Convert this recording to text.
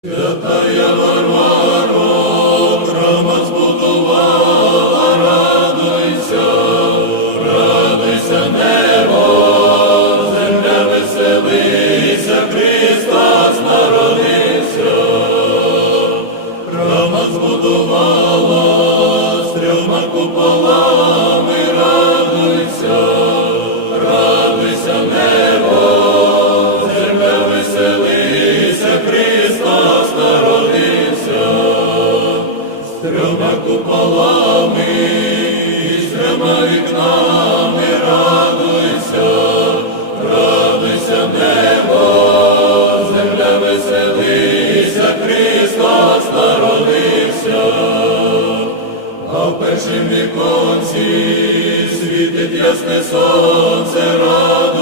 Святая Варваро, храма збудувала, радуйся, радуйся, небо, земля веселися, Христос народився, храма збудувала, з трьома куполами, і з трьома вікнами, радуйся, радуйся, небо, земля веселися, Христос народився, а в першім віконці світить ясне сонце, радуйся,